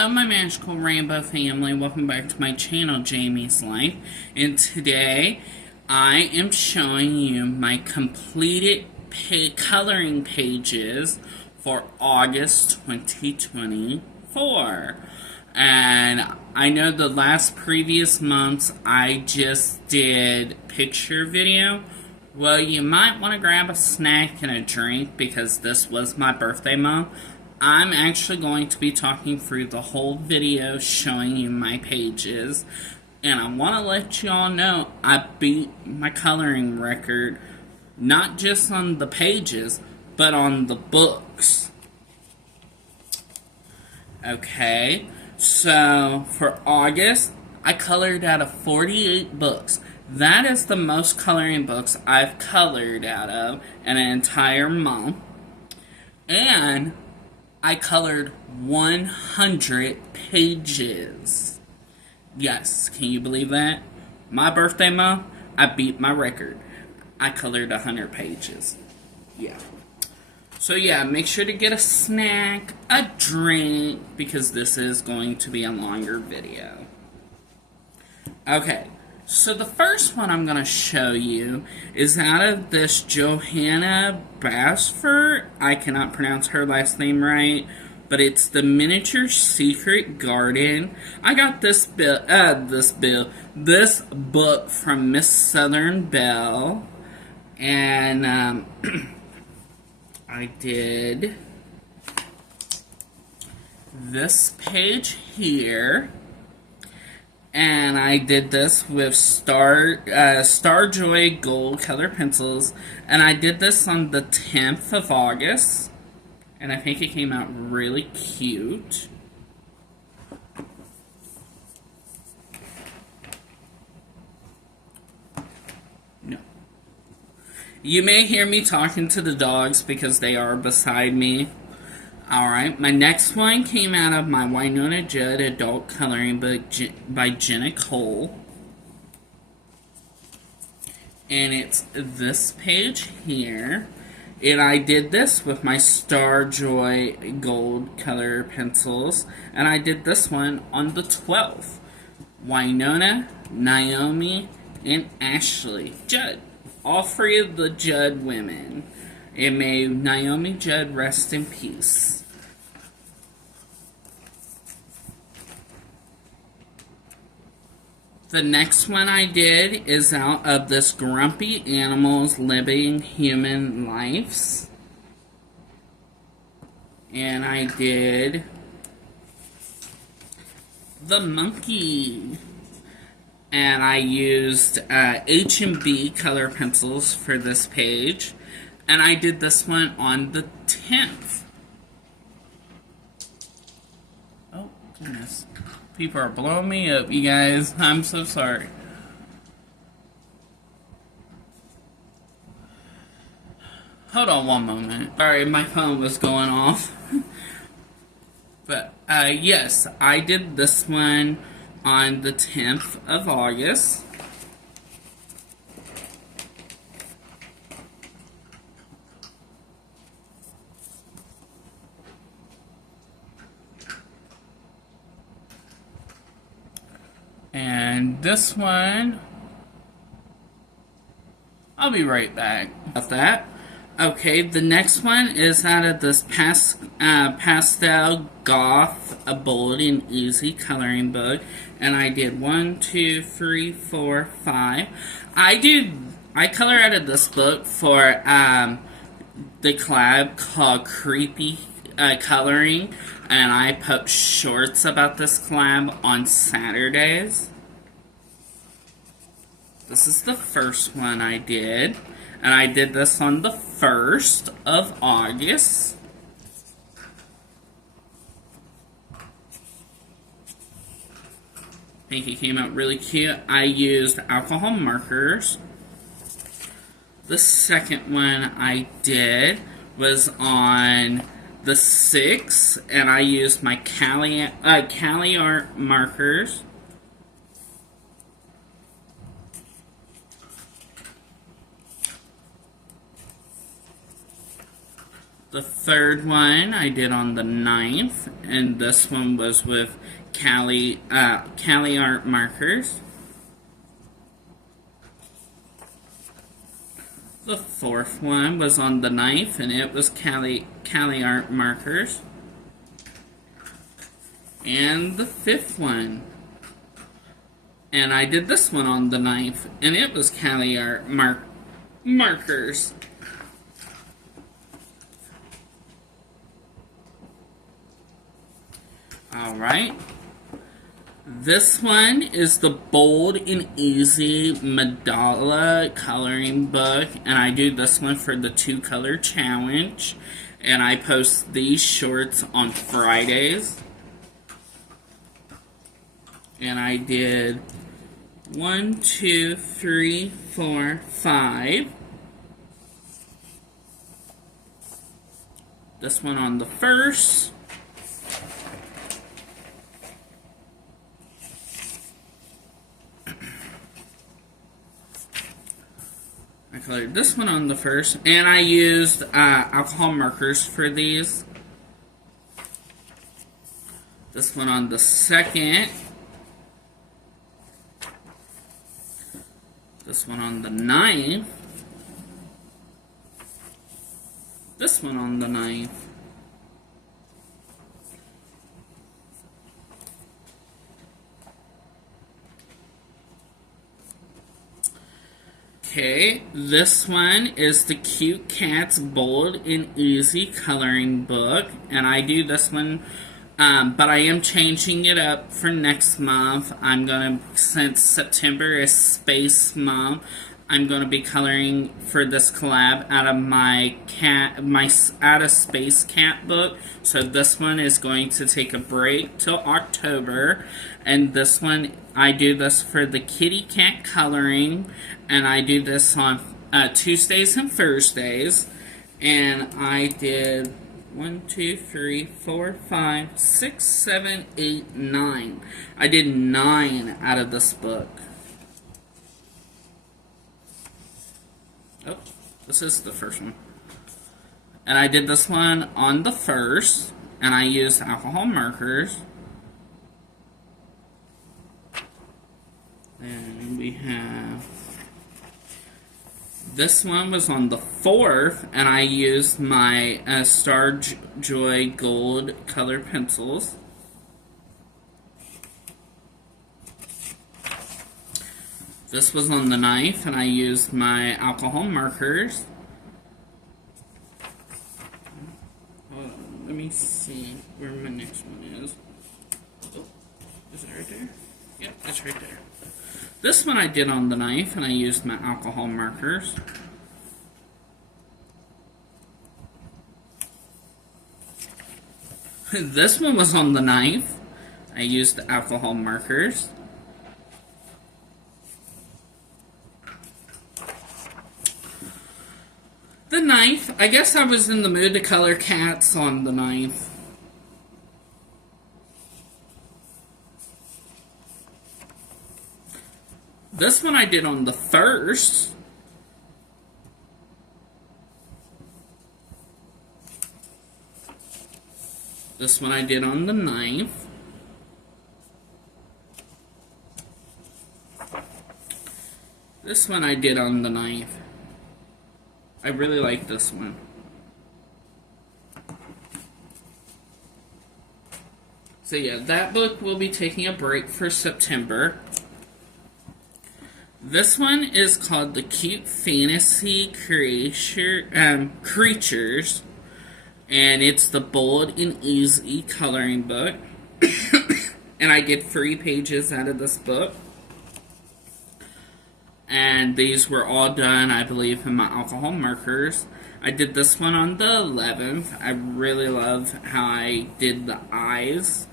Hello, my magical rainbow family. Welcome back to my channel, Jamie's Life. And today, I am showing you my completed coloring pages for August 2024. And I know the last previous months, I just did picture video. Well, you might want to grab a snack and a drink because this was my birthday month. I'm actually going to be talking through the whole video showing you my pages. And I want to let you all know I beat my coloring record, not just on the pages, but on the books. Okay, so for August, I colored out of 48 books. That is the most coloring books I've colored out of in an entire month. And I colored 100 pages. Yes, can you believe that? My birthday month, I beat my record. I colored 100 pages. Yeah. So yeah, make sure to get a snack, a drink, because this is going to be a longer video. Okay. So the first one I'm going to show you is out of this Johanna Basford. I cannot pronounce her last name right, but it's the Miniature Secret Garden. I got this book from Miss Southern Belle, and I did this page here. And I did this with Starjoy gold color pencils. And I did this on the 10th of August. And I think it came out really cute. No. You may hear me talking to the dogs because they are beside me. Alright, my next one came out of my Winona Judd adult coloring book by Jenna Cole. And it's this page here. And I did this with my Starjoy gold color pencils. And I did this one on the 12th. Winona, Naomi, and Ashley Judd. All three of the Judd women. And may Naomi Judd rest in peace. The next one I did is out of this Grumpy Animals Living Human Lives. And I did the monkey. And I used H&B color pencils for this page. And I did this one on the 10th. Oh, goodness. People are blowing me up, you guys. I'm so sorry. Hold on one moment. Sorry, my phone was going off. But, yes, I did this one on the 10th of August. And this one, I'll be right back about that. Okay, the next one is out of this Pastel Goth, a bold and easy coloring book. And I did 1, 2, 3, 4, 5. I color out of this book for the collab called Creepy Coloring. And I post shorts about this collab on Saturdays. This is the first one I did. And I did this on the 1st of August. I think it came out really cute. I used alcohol markers. The second one I did was on the 6th, and I used my Cali Art markers. The third one I did on the 9th, and this one was with Cali art markers. The fourth one was on the 9th, and it was Cali art markers. And the fifth one, and I did this one on the 9th, and it was Cali art markers. Alright. This one is the Bold and Easy Mandala coloring book, and I do this one for the 2-color challenge, and I post these shorts on Fridays. And I did 1, 2, 3, 4, 5. This one on the 1st. I colored this one on the 1st, and I used alcohol markers for these. This one on the 2nd. This one on the 9th. This one on the 9th. Okay, this one is the Cute Cats Bold and Easy coloring book, and I do this one, but I am changing it up for next month. I'm gonna, since September is Space Month, I'm gonna be coloring for this collab out of my out of Space Cat book. So this one is going to take a break till October, and this one I do this for the Kitty Cat coloring, and I do this on Tuesdays and Thursdays, and I did 1, 2, 3, 4, 5, 6, 7, 8, 9. I did 9 out of this book. Oh, this is the first one. And I did this one on the 1st, and I used alcohol markers. And we have, this one was on the 4th, and I used my Star Joy Gold color pencils. This was on the 9th, and I used my alcohol markers. Let me see where my next one is. Oh, is it right there? Yep, it's right there. This one I did on the 9th, and I used my alcohol markers. This one was on the 9th. I used the alcohol markers. The 9th, I guess I was in the mood to color cats on the 9th. This one I did on the 1st. This one I did on the 9th. This one I did on the 9th. I really like this one. So yeah, that book will be taking a break for September. This one is called the Cute Fantasy Creatures, and it's the Bold and Easy coloring book. And I get 3 pages out of this book. And these were all done, I believe, in my alcohol markers. I did this one on the 11th. I really love how I did the eyes.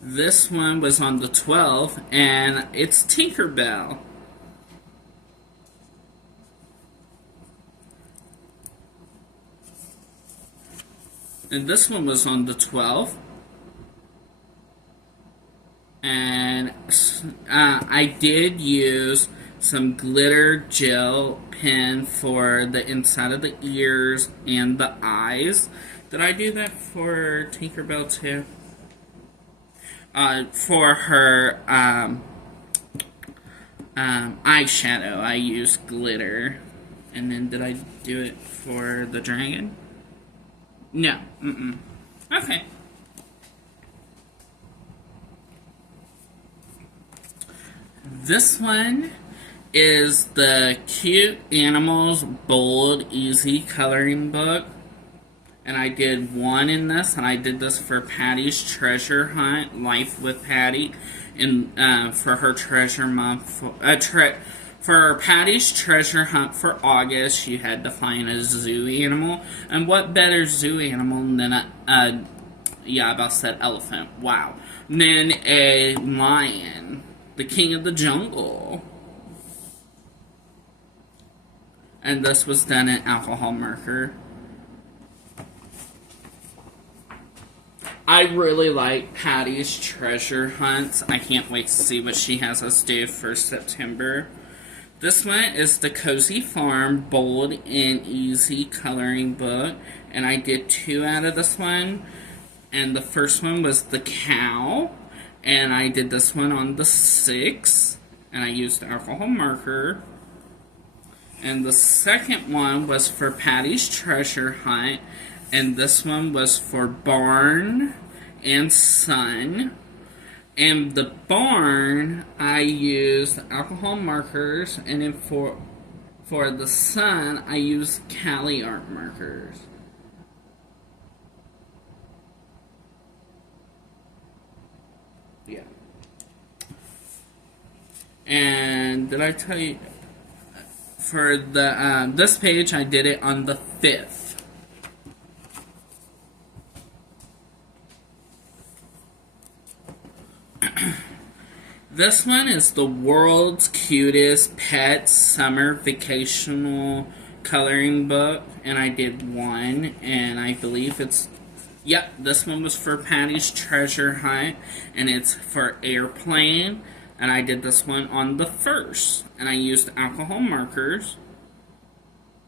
This one was on the 12th, and it's Tinkerbell. And this one was on the 12th. And I did use some glitter gel pen for the inside of the ears and the eyes. Did I do that for Tinkerbell too? For her eyeshadow, I used glitter. And then did I do it for the dragon? No. Okay. This one is the Cute Animals Bold Easy Coloring Book. And I did one in this, and I did this for Patty's Treasure Hunt, Life with Patty, and for her treasure month. For Patty's Treasure Hunt for August, you had to find a zoo animal. And what better zoo animal than yeah, I about said elephant, wow. Than a lion, the king of the jungle. And this was done in alcohol marker. I really like Patty's Treasure Hunts. I can't wait to see what she has us do for September. This one is the Cozy Farm Bold and Easy Coloring Book. And I did 2 out of this one. And the first one was the cow. And I did this one on the 6th. And I used alcohol marker. And the second one was for Patty's Treasure Hunt. And this one was for Barn and Sun. And the barn, I used alcohol markers. And then for the sun, I used Cali art markers. Yeah. And did I tell you, for the this page, I did it on the 5th. This one is the world's cutest pet summer vacational coloring book, and I did one, and I believe it's, yep, this one was for Patty's Treasure Hunt, and it's for Airplane, and I did this one on the 1st, and I used alcohol markers,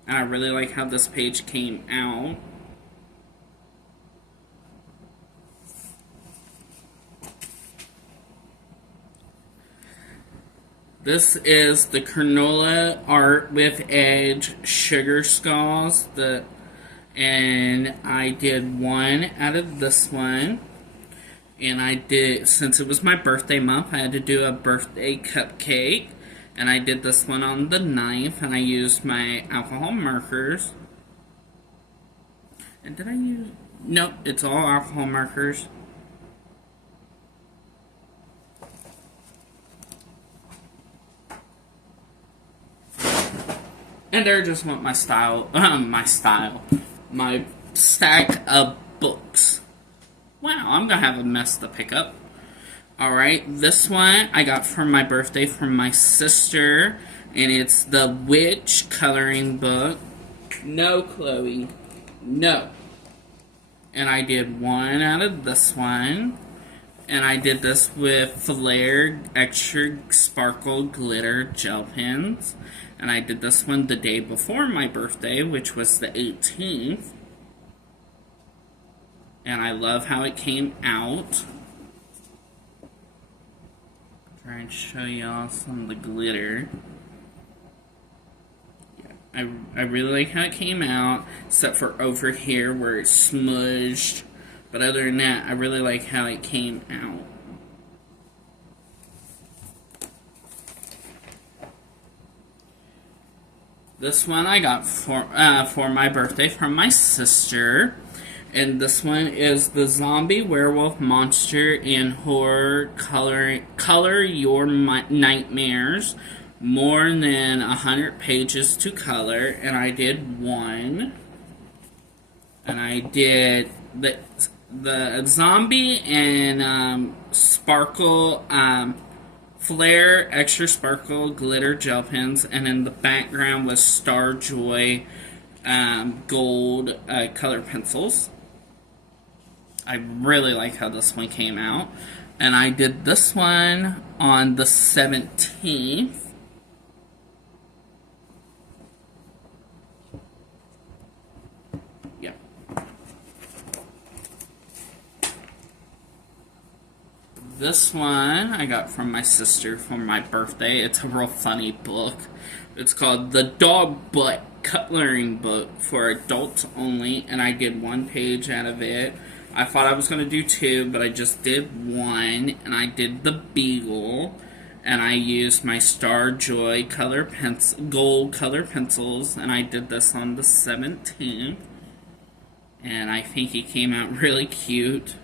and I really like how this page came out. This is the Granola Art with Edge Sugar Skulls, and I did one out of this one. And I did, since it was my birthday month, I had to do a birthday cupcake. And I did this one on the 9th, and I used my alcohol markers. And did I use, nope, it's all alcohol markers. And there just went my my stack of books. Wow, I'm gonna have a mess to pick up. Alright, this one I got for my birthday from my sister, and it's the Witch coloring book. No, Chloe, no. And I did one out of this one, and I did this with Flair Extra Sparkle Glitter Gel Pens. And I did this one the day before my birthday, which was the 18th. And I love how it came out. Try and show y'all some of the glitter. Yeah, I really like how it came out, except for over here where it's smudged. But other than that, I really like how it came out. This one I got for my birthday from my sister. And this one is the Zombie Werewolf Monster and Horror Color Your Nightmares. More than 100 pages to color. And I did one. And I did the zombie and sparkle Flair Extra Sparkle Glitter Gel Pens, and in the background was Star Joy gold color pencils. I really like how this one came out. And I did this one on the 17th. This one I got from my sister for my birthday. It's a real funny book. It's called The Dog Butt Coloring Book for Adults Only, and I did 1 page out of it. I thought I was going to do 2, but I just did 1, and I did the Beagle, and I used my Star Joy gold color pencils, and I did this on the 17th, and I think it came out really cute.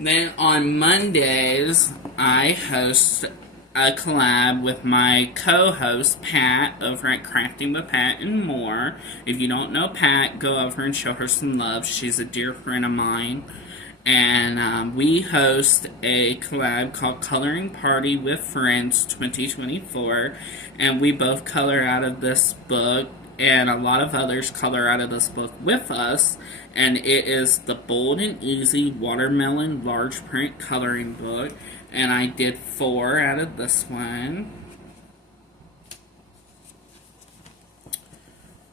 Then on Mondays, I host a collab with my co-host, Pat, over at Crafting with Pat and More. If you don't know Pat, go over and show her some love. She's a dear friend of mine. And we host a collab called Coloring Party with Friends 2024. And we both color out of this book, and a lot of others color out of this book with us. And it is the Bold and Easy Watermelon Large Print Coloring Book. And I did 4 out of this one.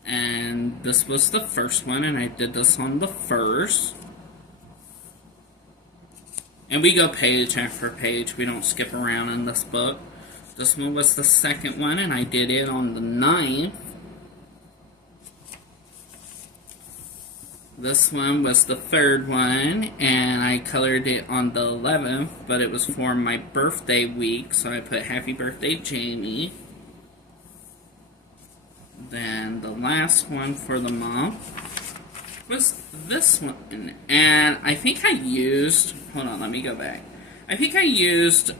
And this was the first one, and I did this on the 1st. And we go page after page. We don't skip around in this book. This one was the second one, and I did it on the 9th. This one was the 3rd one, and I colored it on the 11th, but it was for my birthday week, so I put Happy Birthday, Jamie. Then the last one for the month was this one, and I think I used, hold on, let me go back. I think I used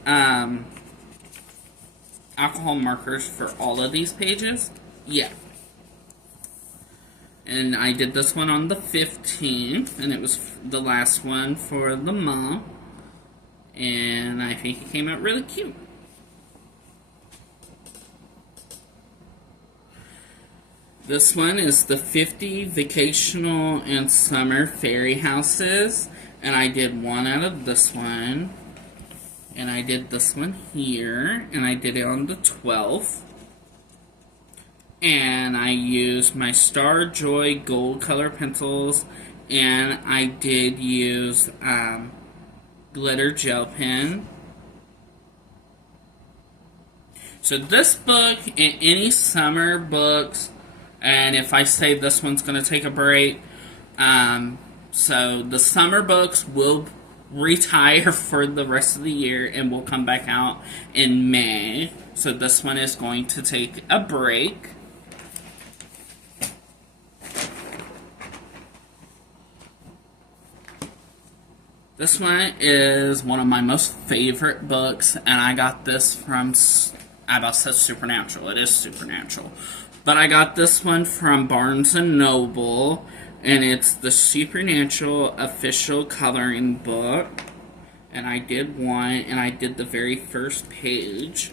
alcohol markers for all of these pages. Yeah. And I did this one on the 15th, and it was the last one for the month. And I think it came out really cute. This one is the 50 Vacational and Summer Fairy Houses. And I did 1 out of this one. And I did this one here. And I did it on the 12th. And I used my Star Joy gold color pencils, and I did use glitter gel pen. So this book and any summer books, and if I say this one's going to take a break, so the summer books will retire for the rest of the year and will come back out in May. So this one is going to take a break. This one is one of my most favorite books, and I got this from, I about said Supernatural, it is Supernatural. But I got this one from Barnes & Noble, and it's the Supernatural Official Coloring Book. And I did 1, and I did the very first page.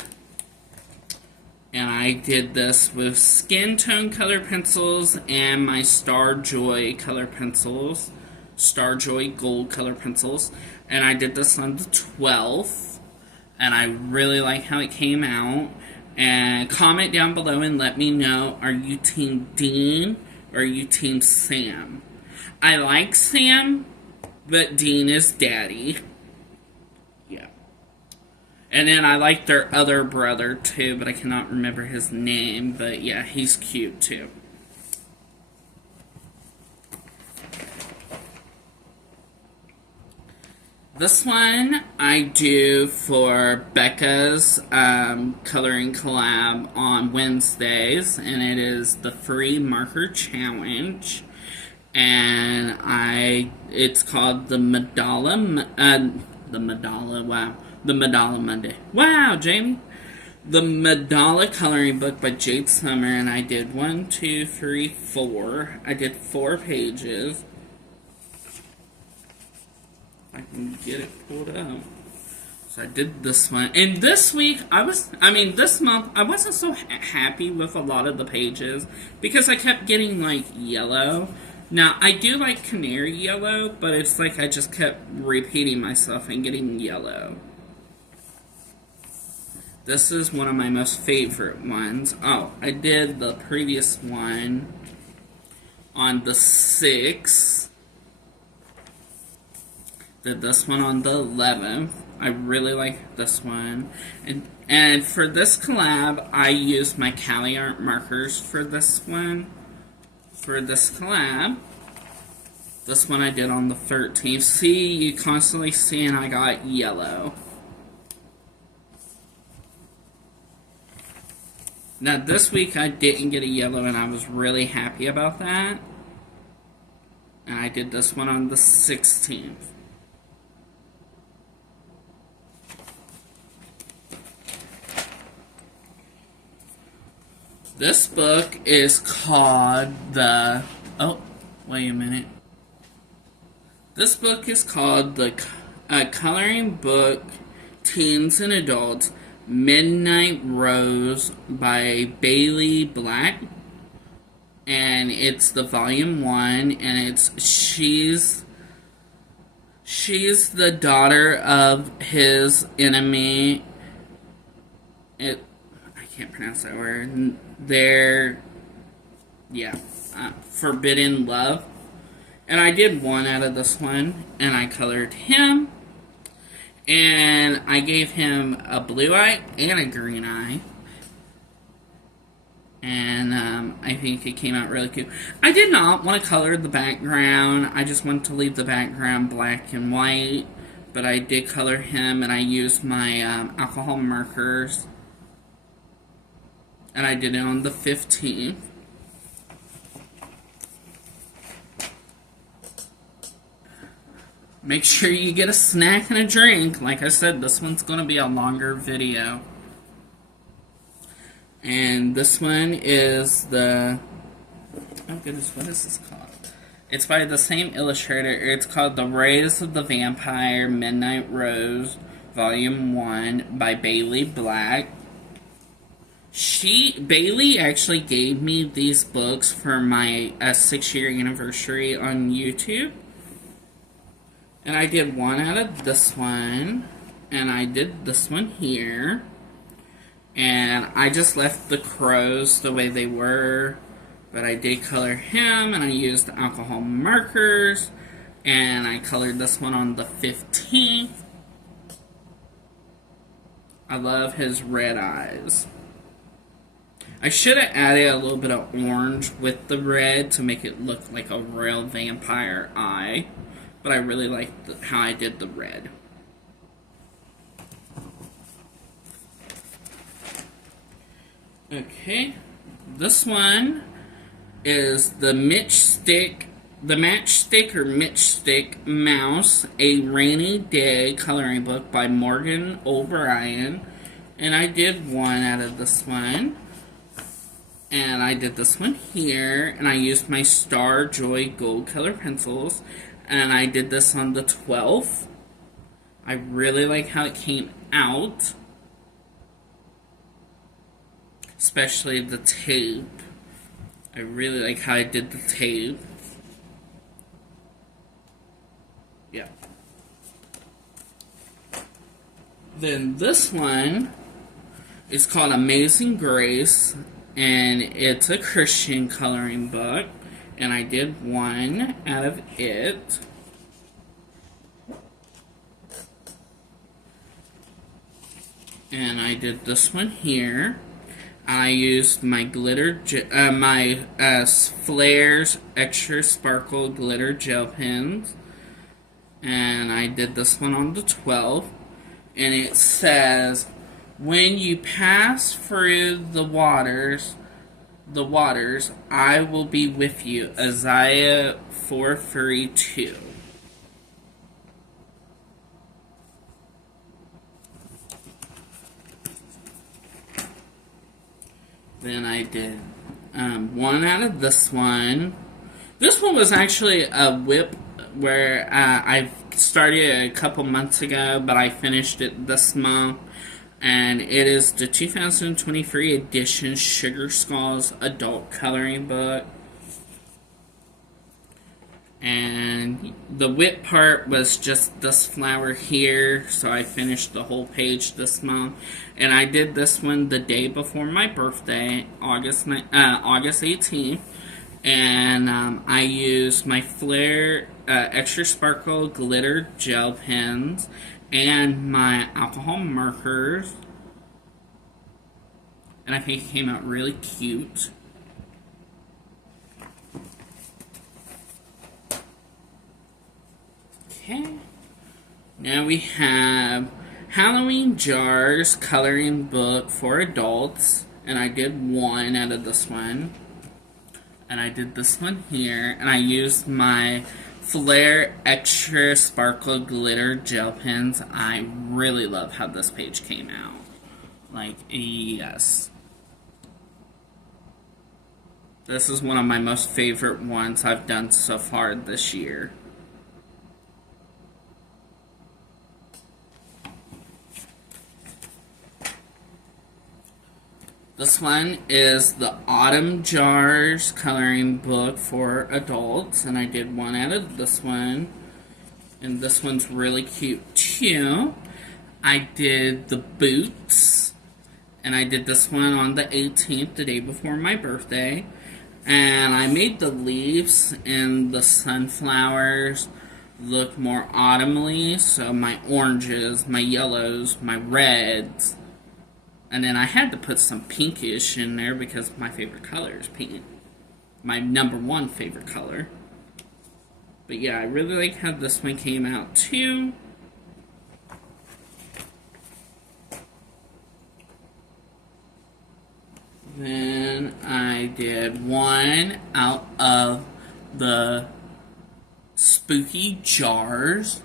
And I did this with skin tone color pencils and my Star Joy color pencils. Star Joy gold color pencils, and I did this on the 12th, and I really like how it came out. And comment down below and let me know, are you Team Dean or are you Team Sam? I like Sam, but Dean is daddy. Yeah. And then I like their other brother too, but I cannot remember his name, but yeah, he's cute too. This one I do for Becca's coloring collab on Wednesdays, and it is the free marker challenge. And it's called the Madala Monday. Wow, Jamie. The Madala Coloring Book by Jade Summer, and I did 1, 2, 3, 4. I did 4 pages. I can get it pulled up. So I did this one. And this week, this month, I wasn't so happy with a lot of the pages because I kept getting, like, yellow. Now, I do like canary yellow, but it's like I just kept repeating myself and getting yellow. This is one of my most favorite ones. Oh, I did the previous one on the 6th. Did this one on the 11th. I really like this one. And for this collab, I used my Cali Art markers for this one. For this collab. This one I did on the 13th. See, you constantly seeing I got yellow. Now this week I didn't get a yellow and I was really happy about that. And I did this one on the 16th. This book is called the... Oh, wait a minute. This book is called the Coloring Book Teens and Adults Midnight Rose by Bailey Black. And it's the volume 1, and it's she's the daughter of his enemy. I can't pronounce that word. Forbidden Love. And I did one out of this one, and I colored him, and I gave him a blue eye and a green eye. And I think it came out really cute. I did not want to color the background. I just wanted to leave the background black and white. But I did color him, and I used my alcohol markers. And I did it on the 15th. Make sure you get a snack and a drink. Like I said, this one's going to be a longer video. And this one is the... Oh goodness, what is this called? It's by the same illustrator. It's called The Rays of the Vampire Midnight Rose, Volume 1 by Bailey Black. Bailey actually gave me these books for my 6-year anniversary on YouTube. And I did one out of this one. And I did this one here. And I just left the crows the way they were. But I did color him, and I used alcohol markers. And I colored this one on the 15th. I love his red eyes. I should have added a little bit of orange with the red to make it look like a real vampire eye. But I really liked how I did the red. Okay, this one is the Matchstick Mouse, A Rainy Day coloring book by Morgan O'Brien. And I did one out of this one. And I did this one here. And I used my Star Joy gold color pencils. And I did this on the 12th. I really like how it came out. Especially the tape. I really like how I did the tape. Yeah. Then this one is called Amazing Grace. And it's a Christian coloring book. And I did one out of it. And I did this one here. I used my glitter, Flair's Extra Sparkle Glitter Gel Pens. And I did this one on the 12th. And it says, when you pass through the waters, I will be with you. Isaiah 4:32. Then I did one out of this one. This one was actually a whip where I started a couple months ago, but I finished it this month. And it is the 2023 edition Sugar Skulls adult coloring book. And the whip part was just this flower here, so I finished the whole page this month. And I did this one the day before my birthday, August 18th. And I used my Flair Extra Sparkle Glitter Gel Pens and my alcohol markers. And I think it came out really cute. Okay. Now we have Halloween Jars Coloring Book for Adults. And I did one out of this one. And I did this one here. And I used my Flair Extra Sparkle Glitter Gel Pens. I really love how this page came out. Like, yes. This is one of my most favorite ones I've done so far this year. This one is the Autumn Jars Coloring Book for Adults, and I did one out of this one. And this one's really cute too. I did the boots, and I did this one on the 18th, the day before my birthday. And I made the leaves and the sunflowers look more autumnly, so my oranges, my yellows, my reds. And then I had to put some pinkish in there because my favorite color is pink. My #1 favorite color. But yeah, I really like how this one came out too. Then I did one out of the spooky jars.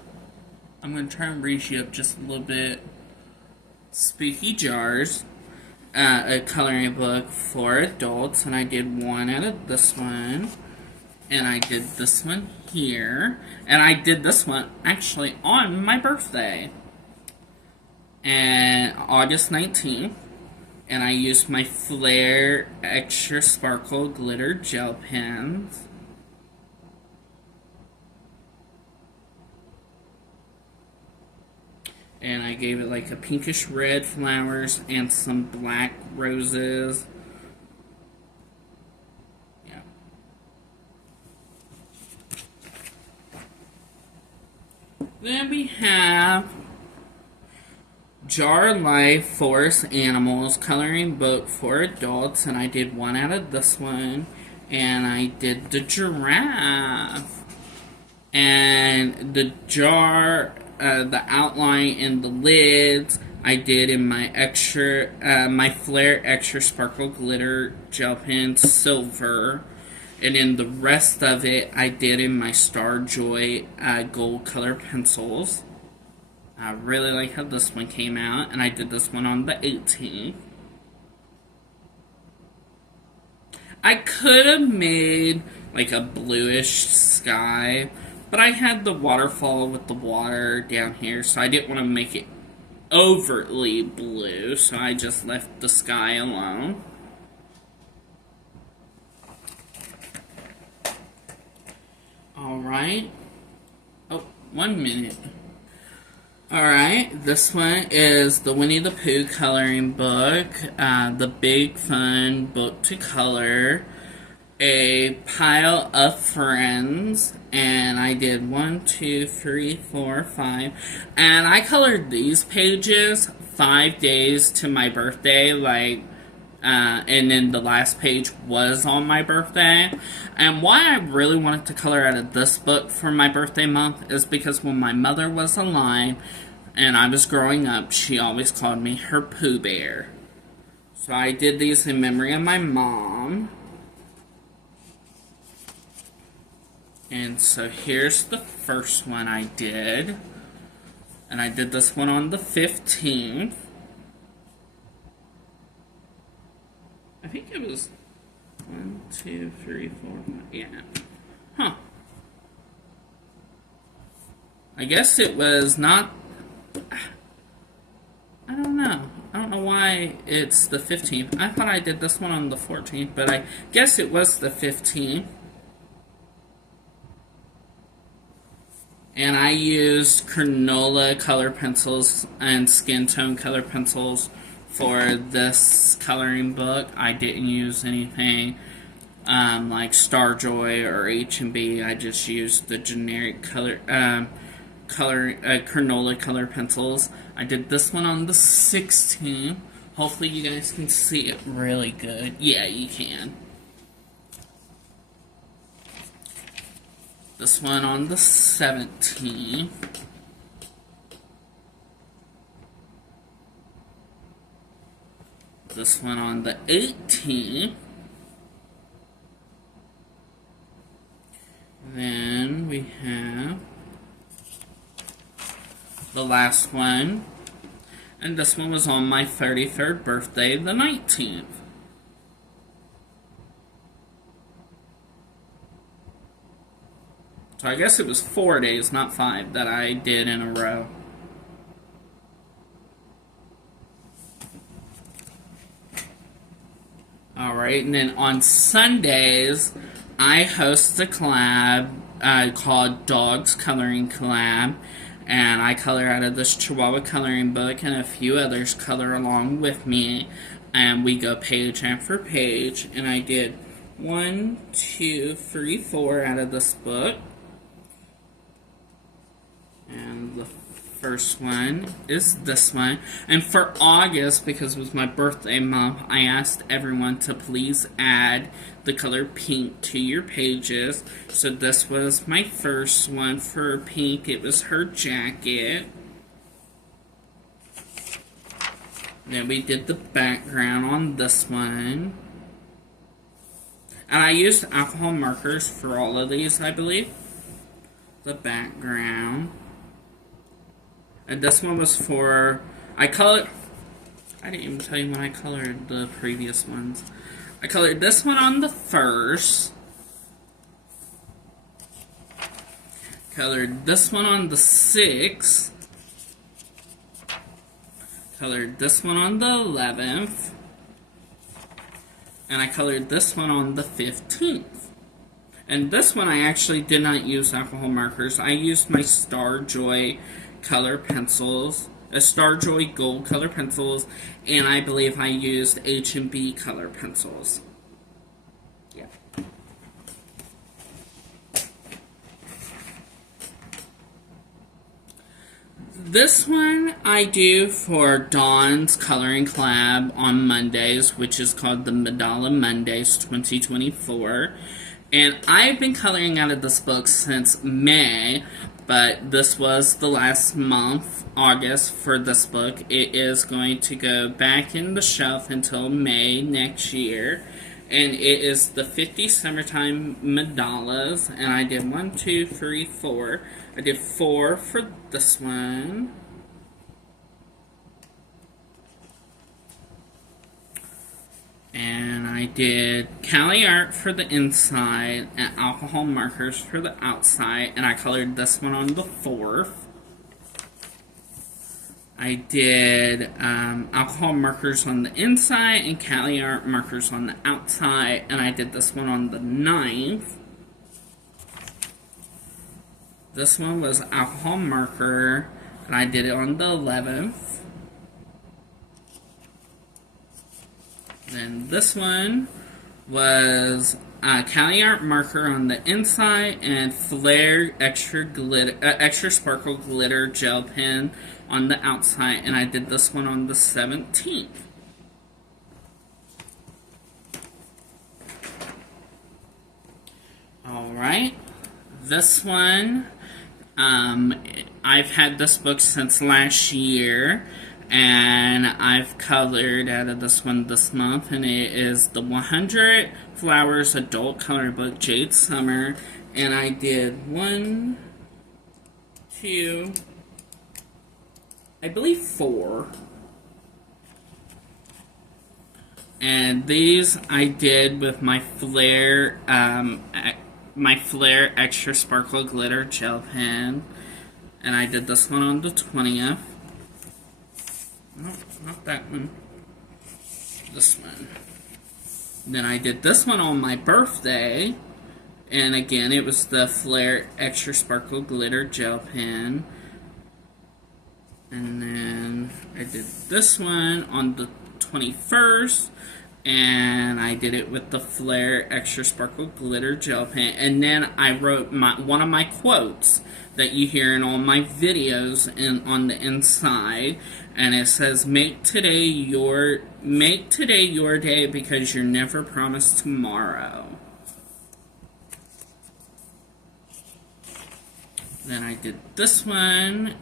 I'm going to try and raise you up just a little bit. Spooky jars. A coloring book for adults. And I did one out of this one. And I did this one here. And I did this one actually on my birthday. And August 19th. And I used my Flair Extra Sparkle Glitter Gel Pens. And I gave it like a pinkish red flowers and some black roses. Yeah. Then we have Jar Life Forest Animals Coloring Book for Adults, and I did one out of this one, and I did the giraffe, and the jar, the outline and the lids I did in my my Flair Extra Sparkle Glitter Gel Pen Silver, and then the rest of it I did in my Star Joy gold color pencils. I really like how this one came out, and I did this one on the 18th. I could have made like a bluish sky, but I had the waterfall with the water down here, so I didn't want to make it overtly blue, so I just left the sky alone. Alright. Oh, 1 minute. Alright, this one is the Winnie the Pooh coloring book, the Big Fun Book to Color, a Pile of Friends, and I did 1, 2, 3, 4, 5, and I colored these pages 5 days to my birthday, and then the last page was on my birthday. And why I really wanted to color out of this book for my birthday month is because when my mother was alive and I was growing up, she always called me her Pooh Bear. So I did these in memory of my mom. And so here's the first one I did. And I did this one on the 15th. I think it was 1, 2, 3, 4, 5, yeah. Huh. I guess it was not, I don't know. I don't know why it's the 15th. I thought I did this one on the 14th, but I guess it was the 15th. And I used Granola color pencils and skin tone color pencils for this coloring book. I didn't use anything like Starjoy or H&B. I just used the generic Cronola color pencils. I did this one on the 16th. Hopefully you guys can see it really good. Yeah, you can. This one on the 17th. This one on the 18th. Then we have the last one. And this one was on my 33rd birthday, the 19th. So I guess it was 4 days, not 5, that I did in a row. Alright, and then on Sundays, I host a collab called Dogs Coloring Collab. And I color out of this Chihuahua coloring book, and a few others color along with me. And we go page after page. And I did 1, 2, 3, 4 out of this book. And the first one is this one. And for August, because it was my birthday month, I asked everyone to please add the color pink to your pages. So this was my first one for pink. It was her jacket. Then we did the background on this one. And I used alcohol markers for all of these, I believe. The background. And this one was for, I didn't even tell you when I colored the previous ones. I colored this one on the 1st. Colored this one on the 6th. Colored this one on the 11th. And I colored this one on the 15th. And this one I actually did not use alcohol markers. I used my Starjoy color pencils, Starjoy gold color pencils, and I believe I used H&B color pencils. Yeah. This one I do for Dawn's Coloring Collab on Mondays, which is called the Medalla Mondays 2024. And I've been coloring out of this book since May, but this was the last month, August, for this book. It is going to go back in the shelf until May next year. And it is the 50 Summertime Medallas. And I did 1, 2, 3, 4. I did 4 for this one. And I did Cali art for the inside and alcohol markers for the outside. And I colored this one on the 4th. I did alcohol markers on the inside and Cali art markers on the outside. And I did this one on the 9th. This one was alcohol marker. And I did it on the 11th. Then this one was Cali art marker on the inside and Flare extra sparkle glitter gel pen on the outside, and I did this one on the 17th. Alright, this one, I've had this book since last year. And I've colored out of this one this month, and it is the 100 Flowers Adult Coloring Book Jade Summer. And I did 1, 2, I believe 4. And these I did with my Flare Extra Sparkle Glitter Gel Pen. And I did this one on the 20th. No, not that one. This one. Then I did this one on my birthday. And again, it was the Flare Extra Sparkle Glitter Gel Pen. And then I did this one on the 21st. And I did it with the Flare Extra Sparkle Glitter Gel Pen. And then I wrote one of my quotes that you hear in all my videos on the inside. And it says, make today your day because you're never promised tomorrow. Then I did this one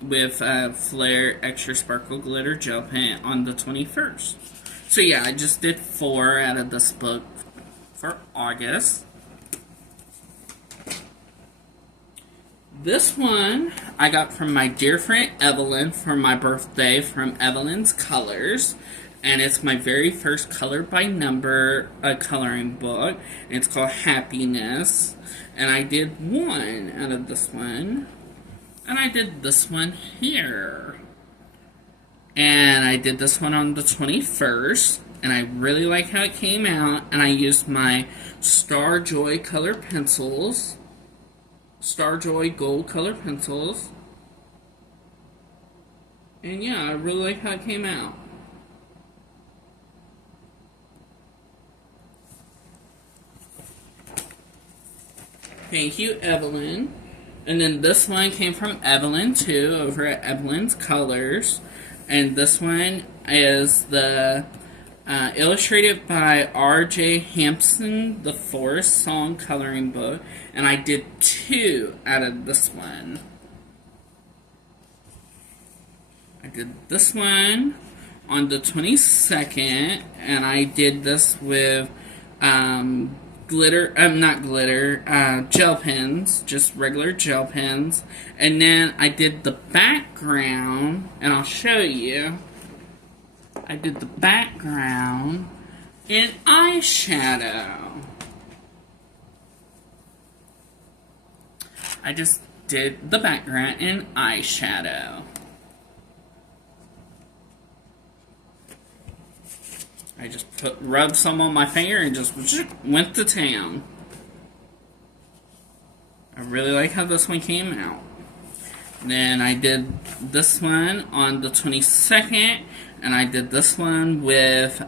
with Flare Extra Sparkle Glitter Gel Pen on the 21st. So yeah, I just did 4 out of this book for August. This one I got from my dear friend Evelyn for my birthday from Evelyn's Colors. And it's my very first color by number coloring book. And it's called Happiness. And I did 1 out of this one. And I did this one here. And I did this one on the 21st, and I really like how it came out, and I used my Star Joy color pencils, Star Joy gold color pencils, and yeah, I really like how it came out. Thank you, Evelyn. And then this one came from Evelyn, too, over at Evelyn's Colors. And this one is the illustrated by R.J. Hampson, the Forest Song coloring book. And I did 2 out of this one. I did this one on the 22nd. And I did this with gel pens, just regular gel pens. And then I did the background, and I'll show you. I did the background in eyeshadow. I just did the background in eyeshadow. I just rubbed some on my finger and just went to town. I really like how this one came out. Then I did this one on the 22nd, and I did this one with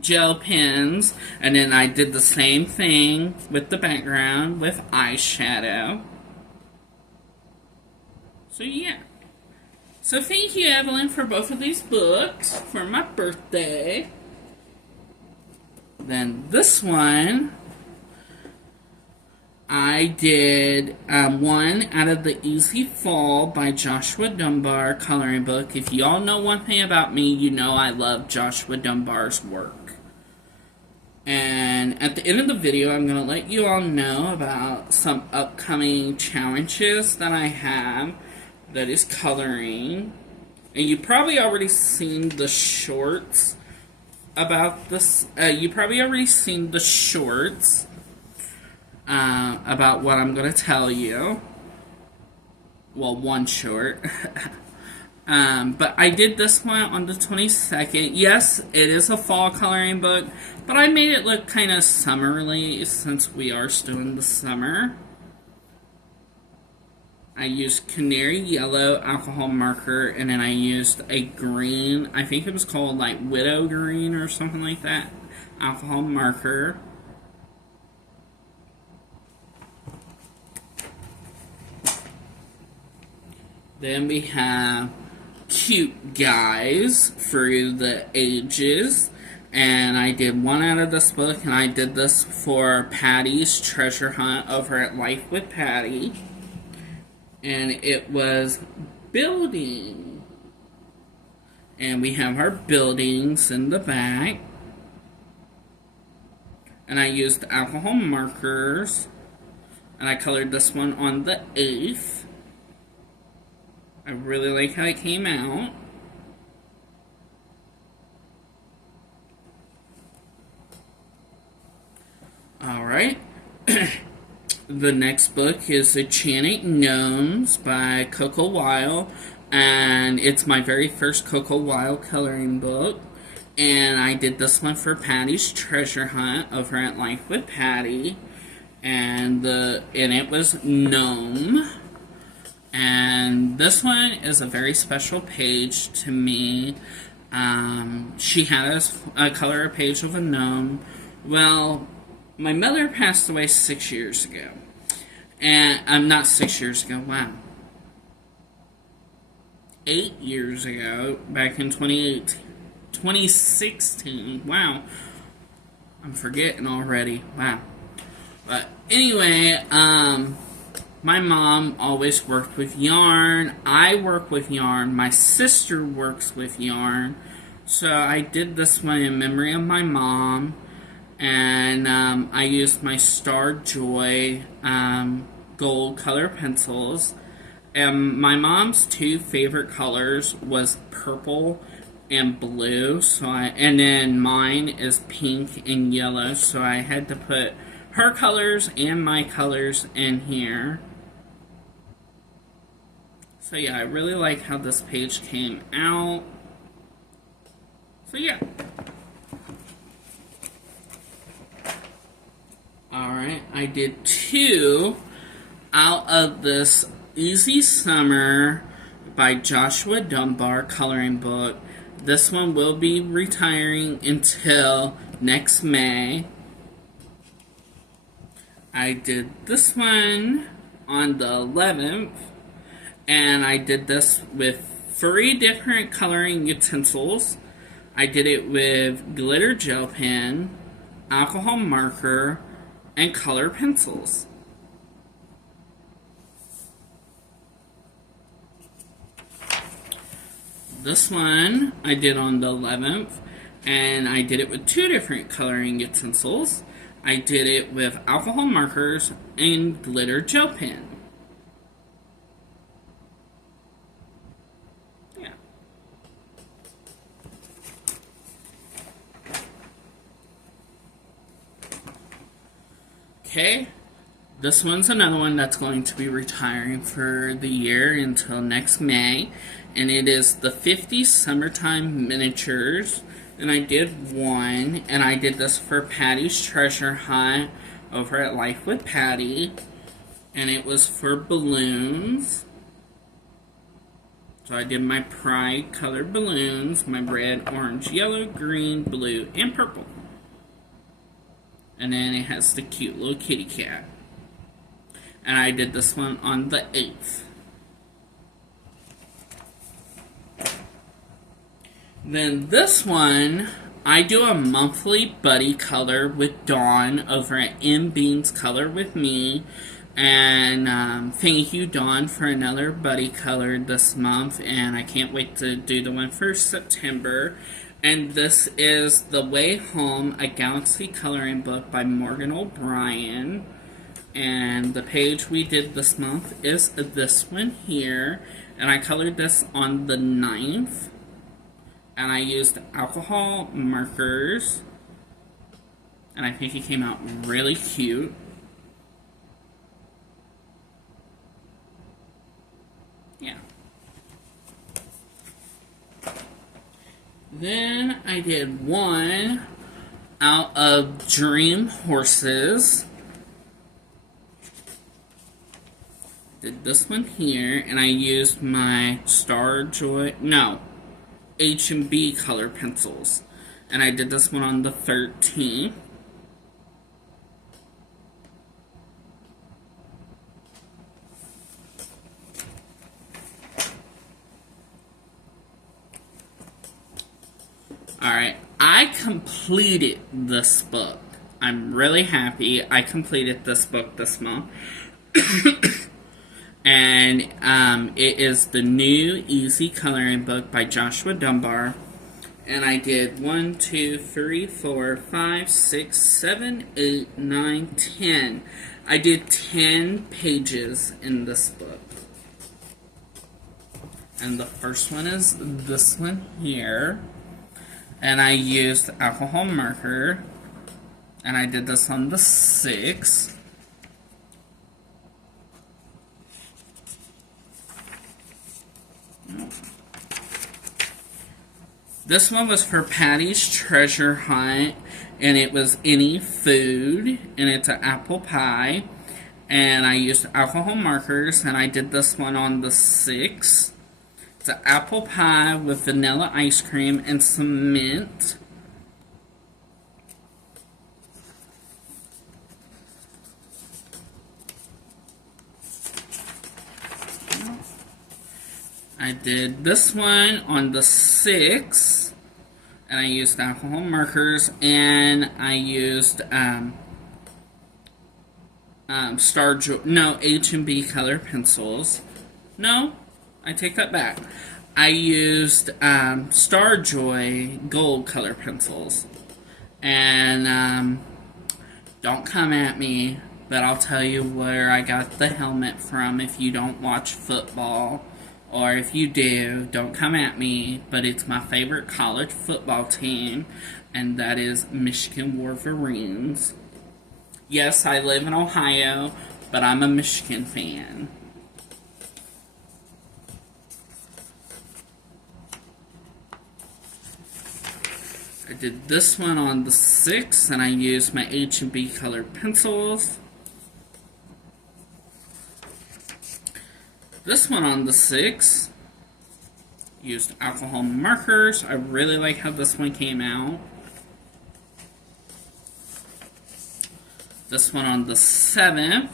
gel pens, and then I did the same thing with the background with eyeshadow. So yeah. So thank you, Evelyn, for both of these books for my birthday. Then this one, I did 1 out of the Easy Fall by Joshua Dunbar coloring book. If y'all know one thing about me, you know I love Joshua Dunbar's work. And at the end of the video, I'm going to let you all know about some upcoming challenges that I have that is coloring. And you've probably already seen the shorts about this. You probably already seen the shorts about what I'm going to tell you. Well, one short. But I did this one on the 22nd. Yes, it is a fall coloring book, but I made it look kind of summerly since we are still in the summer. I used canary yellow alcohol marker, and then I used a green, I think it was called like widow green or something like that, alcohol marker. Then we have cute guys through the ages, and I did 1 out of this book, and I did this for Patty's treasure hunt over at Life with Patty. And it was building. And we have our buildings in the back. And I used alcohol markers. And I colored this one on the 8th. I really like how it came out. Alright. The next book is Enchanted Gnomes by Coco Weil, and it's my very first Coco Weil coloring book. And I did this one for Patty's Treasure Hunt over at Life with Patty, and it was Gnome. And this one is a very special page to me. She had us color a page of a gnome. Well, my mother passed away 6 years ago. And I'm not 6 years ago, wow. 8 years ago, back in 2016. Wow. I'm forgetting already. Wow. But anyway, my mom always worked with yarn. I work with yarn. My sister works with yarn. So I did this one in memory of my mom. And I used my Star Joy gold color pencils. And my mom's two favorite colors was purple and blue. And then mine is pink and yellow. So I had to put her colors and my colors in here. So yeah, I really like how this page came out. So yeah. Alright, I did 2 out of this Easy Summer by Joshua Dunbar coloring book. This one will be retiring until next May. I did this one on the 11th, and I did this with 3 different coloring utensils. I did it with glitter gel pen, alcohol marker, and color pencils. This one I did on the 11th, and I did it with 2 different coloring utensils. I did it with alcohol markers and glitter gel pen. Yeah. Okay. This one's another one that's going to be retiring for the year until next May. And it is the 50 Summertime Miniatures. And I did 1. And I did this for Patty's Treasure Hunt over at Life with Patty. And it was for balloons. So I did my Pride colored balloons. My red, orange, yellow, green, blue, and purple. And then it has the cute little kitty cat. And I did this one on the 8th. Then this one, I do a monthly buddy color with Dawn over at M Beans Color with Me. And thank you, Dawn, for another buddy color this month. And I can't wait to do the one for September. And this is The Way Home, a Galaxy Coloring Book by Morgan O'Brien. And the page we did this month is this one here. And I colored this on the 9th. And I used alcohol markers. And I think it came out really cute. Yeah. Then I did one out of Dream Horses. Did this one here, and I used my Star Joy, no, H&B color pencils. And I did this one on the 13th. Alright, I completed this book. I'm really happy I completed this book this month. And it is the new Easy Coloring Book by Joshua Dunbar. And I did 1, 2, 3, 4, 5, 6, 7, 8, 9, 10. I did 10 pages in this book. And the first one is this one here. And I used alcohol marker. And I did this on the 6th. This one was for Patty's Treasure Hunt, and it was any food, and it's an apple pie. And I used alcohol markers, and I did this one on the 6th. It's an apple pie with vanilla ice cream and some mint. I did this one on the 6th, and I used alcohol markers, and I used H&B color pencils. No, I take that back. I used Starjoy gold color pencils. And don't come at me, but I'll tell you where I got the helmet from if you don't watch football. Or if you do, don't come at me, but it's my favorite college football team, and that is Michigan Wolverines. Yes, I live in Ohio, but I'm a Michigan fan. I did this one on the 6th, and I used my H&B colored pencils. This one on the 6th, used alcohol markers. I really like how this one came out. This one on the 7th,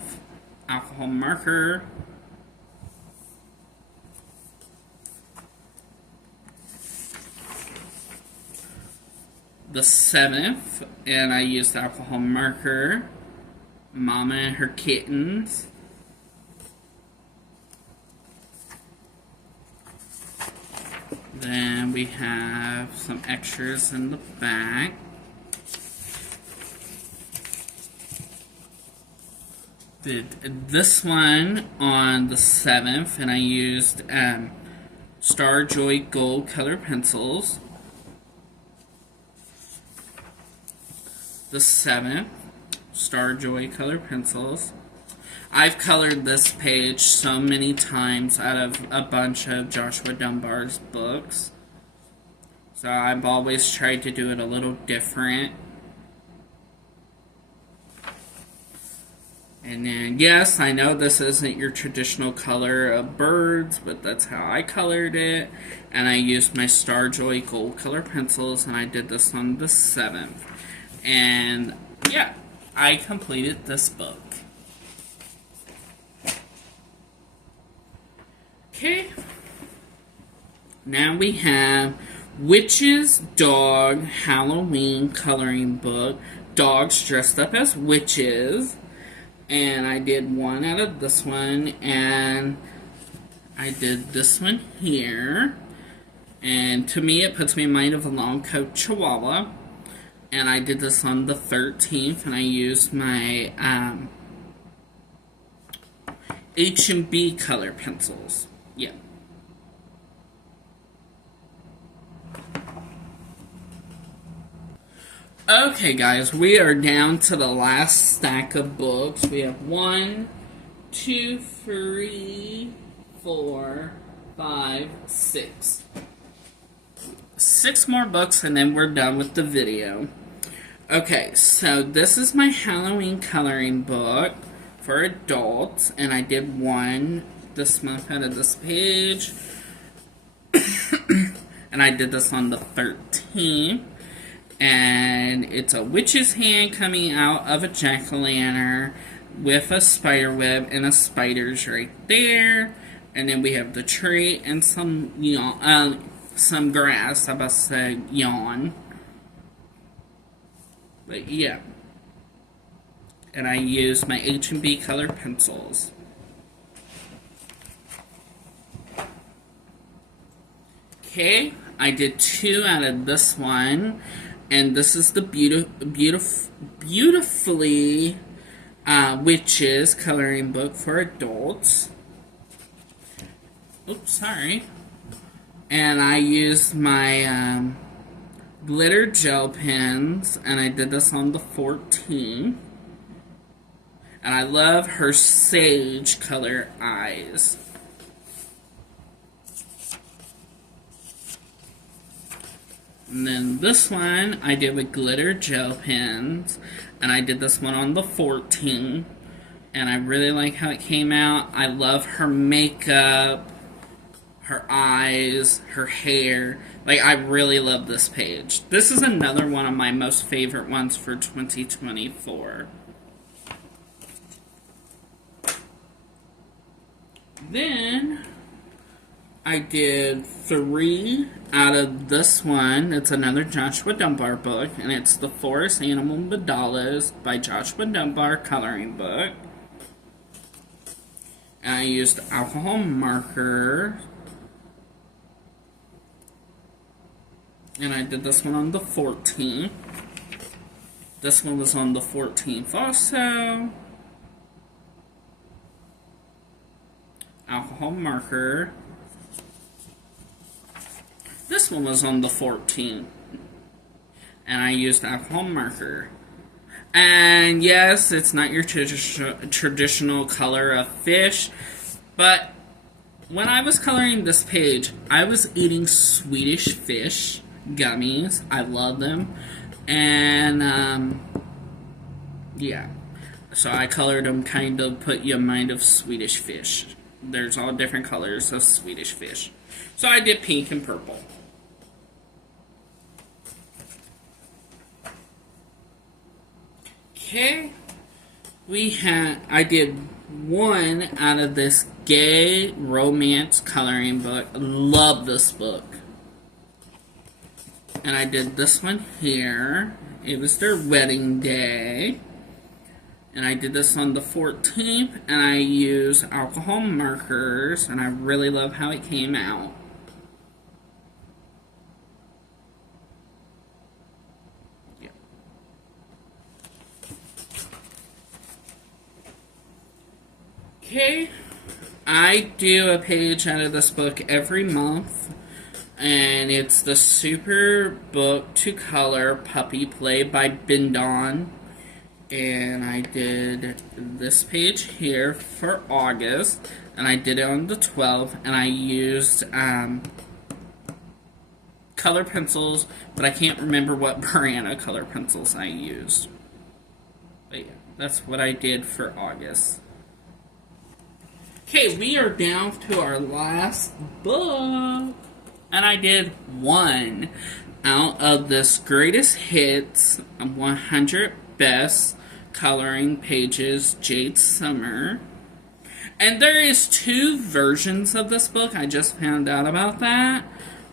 alcohol marker. The 7th, and I used alcohol marker. Mama and her kittens. Then we have some extras in the back. Did this one on the 7th, and I used Starjoy gold color pencils. The 7th, Starjoy color pencils. I've colored this page so many times out of a bunch of Joshua Dunbar's books. So I've always tried to do it a little different. And then, yes, I know this isn't your traditional color of birds, but that's how I colored it. And I used my Starjoy gold color pencils, and I did this on the 7th. And, yeah, I completed this book. Okay, now we have Witch's Dog Halloween Coloring Book. Dogs dressed up as witches. And I did one out of this one, and I did this one here. And to me, it puts me in mind of a long-coat Chihuahua. And I did this on the 13th, and I used my H&B color pencils. Yeah. Okay, guys, we are down to the last stack of books. We have 1, 2, 3, 4, 5, 6. 6 more books, and then we're done with the video. Okay, so this is my Halloween coloring book for adults, and I did one this month out of this page. And I did this on the 13th. And it's a witch's hand coming out of a jack-o'-lantern with a spider web, and a spider's right there. And then we have the tree and some grass. I about to say yawn. But yeah. And I used my H&B color pencils. Okay, I did 2 out of this one. And this is the beautifully Witches coloring book for adults. Oops, sorry. And I used my glitter gel pens, and I did this on the 14th. And I love her sage color eyes. And then this one, I did with glitter gel pens, and I did this one on the 14th, and I really like how it came out. I love her makeup, her eyes, her hair. Like, I really love this page. This is another one of my most favorite ones for 2024. Then I did 3 out of this one. It's another Joshua Dunbar book, and it's The Forest Animal Mandalas by Joshua Dunbar coloring book. And I used alcohol marker. And I did this one on the 14th. This one was on the 14th also. Alcohol marker. This one was on the 14th. And I used alcohol marker. And yes, it's not your traditional color of fish. But when I was coloring this page, I was eating Swedish fish gummies. I love them. And, yeah. So I colored them, kind of put you in mind of Swedish fish. There's all different colors of Swedish fish. So I did pink and purple. Okay. I did 1 out of this gay romance coloring book. Love this book. And I did this one here. It was their wedding day. And I did this on the 14th. And I used alcohol markers. And I really love how it came out. Yeah. Okay. I do a page out of this book every month. And it's the Super Book to Color Puppy Play by Bindon. And I did this page here for August. And I did it on the 12th. And I used color pencils. But I can't remember what brand of color pencils I used. But yeah, that's what I did for August. Okay, we are down to our last book. And I did 1 out of this Greatest Hits 100 Best Coloring Pages Jade Summer. And there is 2 versions of this book. I just found out about that.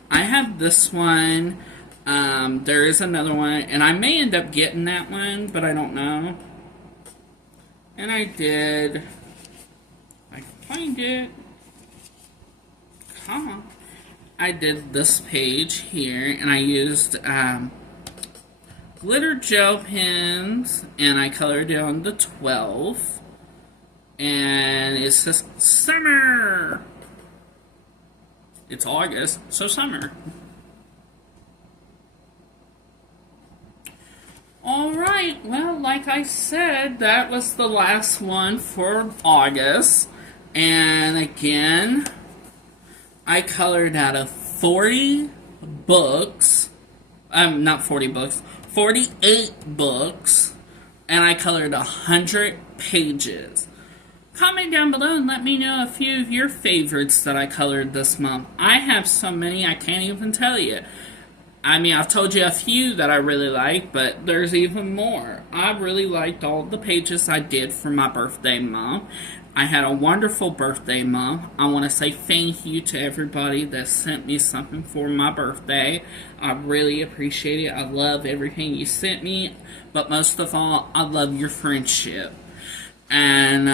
I have this one. There is another one. And I may end up getting that one, but I don't know. And I did... I can find it. Come on. I did this page here, and I used glitter gel pens, and I colored it on the 12th, and it says summer. It's August, so summer. Alright, well, like I said, that was the last one for August, and again, I colored out of 40 books, not 40 books, 48 books, and I colored 100 pages. Comment down below and let me know a few of your favorites that I colored this month. I have so many I can't even tell you. I mean, I've told you a few that I really like, but there's even more. I really liked all the pages I did for my birthday month. I had a wonderful birthday month. I want to say thank you to everybody that sent me something for my birthday. I really appreciate it. I love everything you sent me. But most of all, I love your friendship. And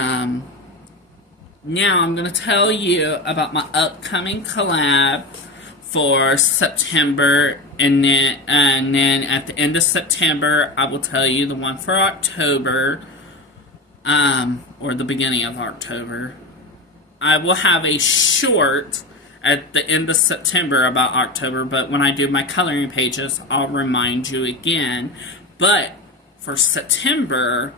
now I'm going to tell you about my upcoming collab for September. And then at the end of September, I will tell you the one for October. Or the beginning of October. I will have a short at the end of September about October, but when I do my coloring pages, I'll remind you again. But for September,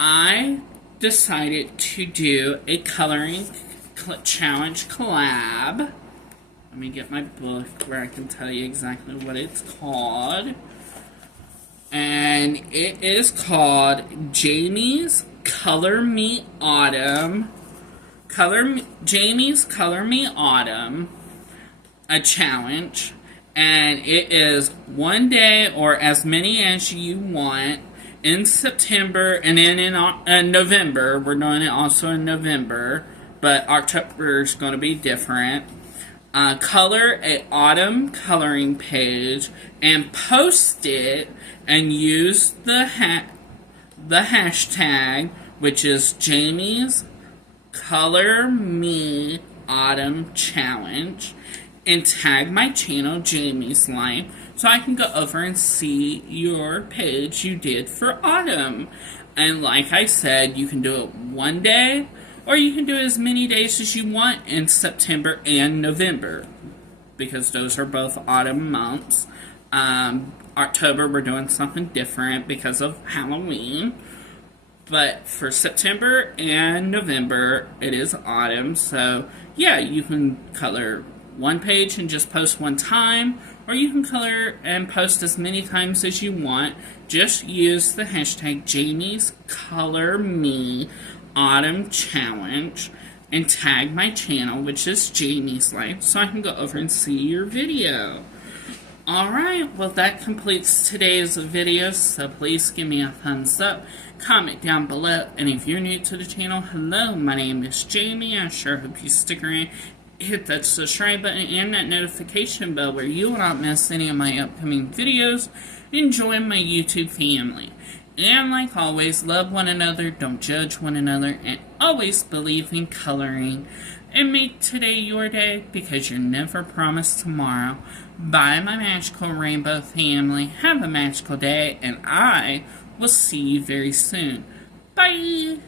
I decided to do a coloring challenge collab. Let me get my book where I can tell you exactly what it's called. And it is called Jamie's Color Me Autumn Jamie's Color Me Autumn, a challenge, and it is 1 day or as many as you want in September, and then in November. We're doing it also in November, but October is going to be different. Color a autumn coloring page and post it, and use the hashtag, which is Jamie's Color Me Autumn Challenge, and tag my channel, Jamie's Life, so I can go over and see your page you did for autumn. And like I said, you can do it 1 day, or you can do it as many days as you want in September and November, because those are both autumn months. October, we're doing something different because of Halloween. But for September and November, it is autumn. So, yeah, you can color one page and just post one time, or you can color and post as many times as you want. Just use the hashtag Jamie's Color Me Autumn Challenge and tag my channel, which is Jamie's Life, so I can go over and see your video. Alright, well that completes today's video, so please give me a thumbs up, comment down below, and if you're new to the channel, hello, my name is Jamie. I sure hope you stick around, hit that subscribe button and that notification bell where you will not miss any of my upcoming videos, and join my YouTube family. And like always, love one another, don't judge one another, and always believe in coloring. And make today your day, because you're never promised tomorrow. Bye, my magical rainbow family. Have a magical day, and I will see you very soon. Bye!